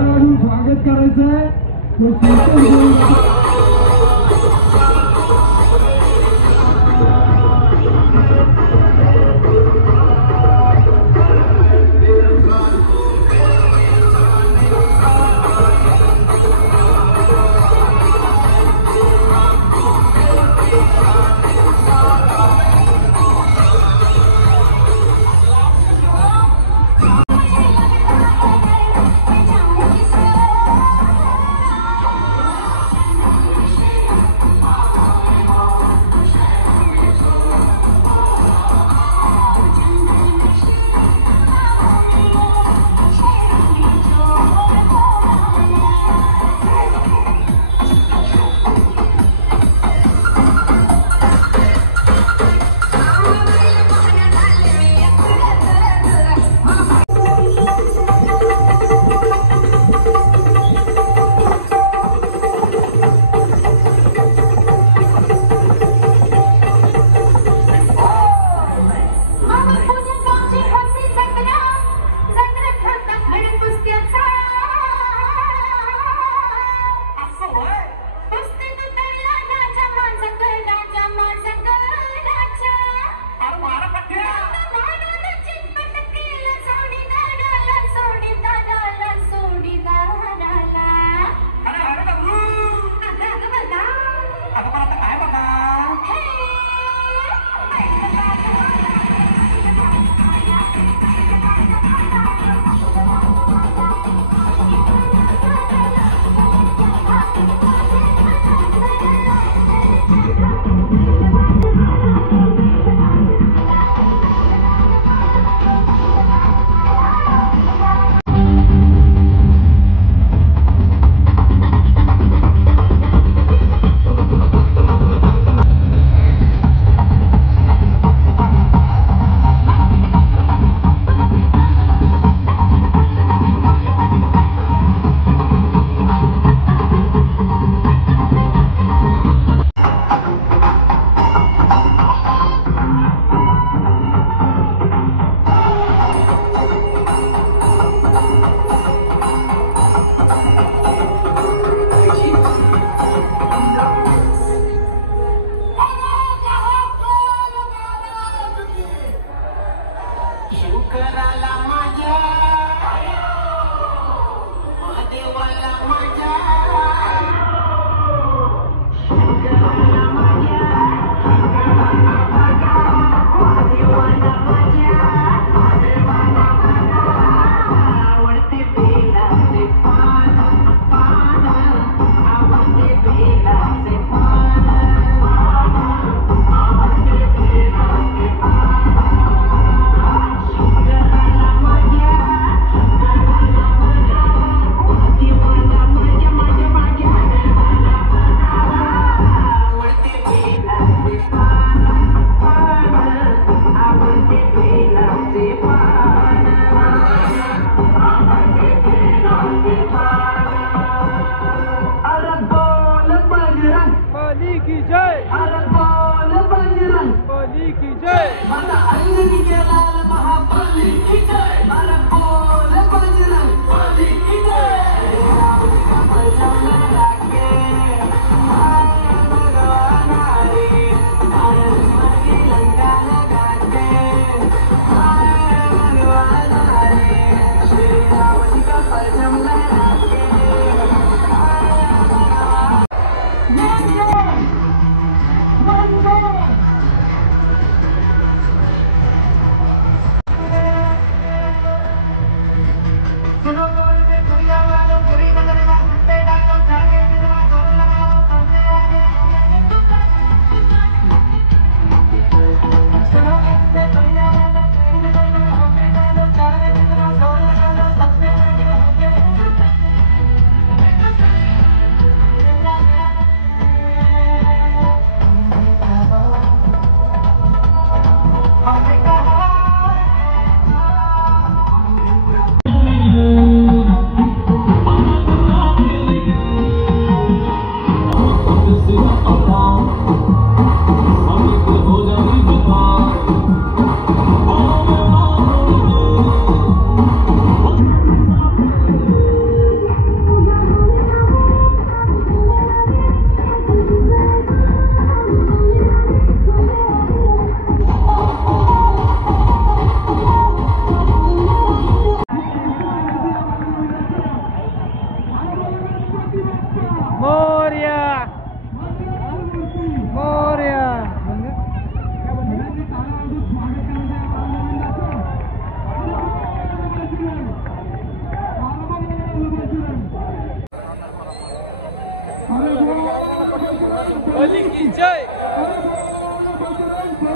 टाळ्या स्वागत करायचंय।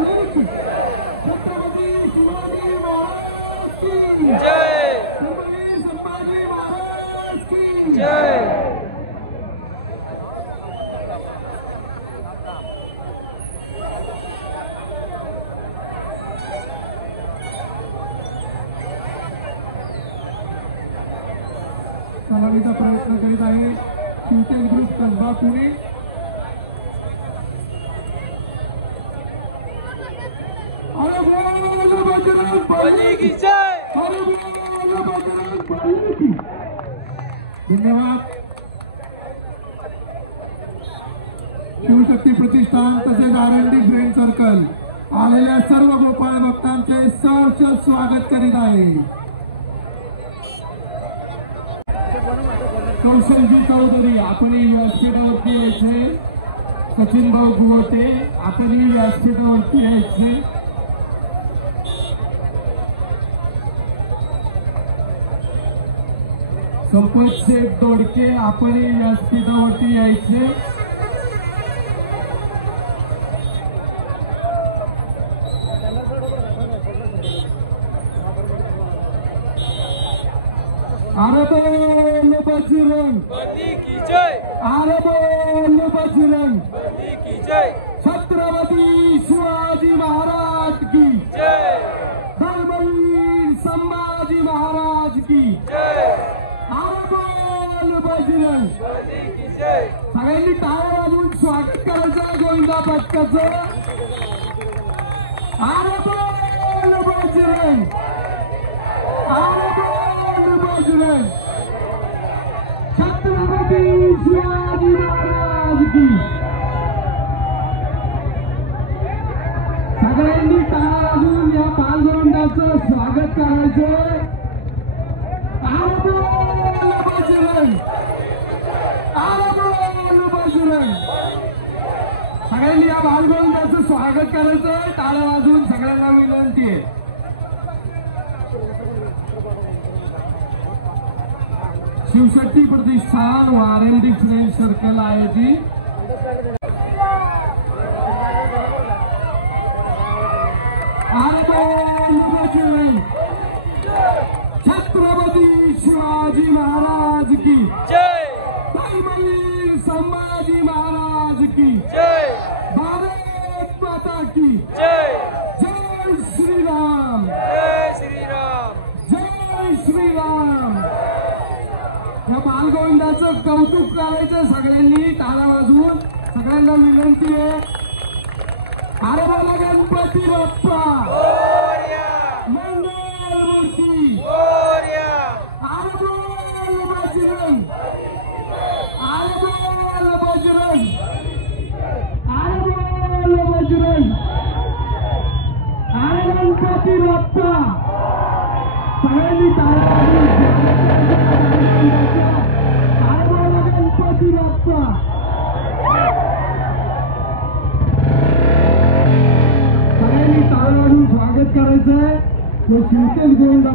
की छत्रपती शिवाजी महाराज की जय छत्रपती संभाजी महाराज की जय चालवण्याचा प्रयत्न करीत आहे शिवतेज ग्रुप कसबा पुणे. अरे बोलो बजरंग बली की जय. अरे बोलो बजरंग बली की. धन्यवाद. शिवशक्ती प्रतिष्ठान तसेच R&D फ्रेंड सर्कल आलेल्या सर्व गोपाळ भक्तांचे सहर्ष स्वागत करीत आहे. कौशलजी चौधरी आपणही व्यासपीठावरती यायचे. सचिन भाऊ गुवते आपणही व्यासपीठावरती यायचे. संपत शेठ दोडके आपणही व्यासपीठावरती यायचे. अरे बोलो बजरंग बली की जय. अरे बोलो बजरंग बली की जय. छत्रपती शिवाजी महाराज की जय धर्मवीर संभाजी महाराज की जय. अरे बोलो बजरंग. बली की जय. सगळ्यांनी टाळ्या वाजवून स्वागत करायचं गोविंदा पथकाचं. अरे बोलो बजरंग. अरे बोलो बजरंग. छत्रपती शिवाजी महाराज की. सगळ्यांनी टाळ्या वाजवून या बालगोविंदाचं स्वागत करायचं. अरे बोलो बजरंग. अरे बोलो बजरंग. सगळ्यांनी या बालगोविंदाचं स्वागत करायचं. टाळ्या वाजवून सगळ्यांना विनंती आहे. शिवशक्ती प्रतिष्ठान व R&D फ्रेंड सर्कल आयोजित अरे बोलो बजरंग. छत्रपती शिवाजी महाराज की जय धर्मवीर संभाजी महाराज की जय. भारत माता की जय. जय श्रीराम. जय श्रीराम. जय श्रीराम. या बालगोविंदाचं कौतुक करायचं सगळ्यांनी टाळ्या वाजवून. सगळ्यांना विनंती आहे. अरे बोला गणपती बाप्पा मोरया. मंगल मूर्ती. मोरया. अरे बोल बजरंग. अरे बोल बजरंग. अरे बोल बजरंग. अरे गणपती बाप्पा. सगळ्यांनी टाळ्या वाजवून अरे बोला गणपती बाप्पा. सगळ्यांनी टाळ्या वाजवून स्वागत करायचंय. तो शिवतेज गोविंदा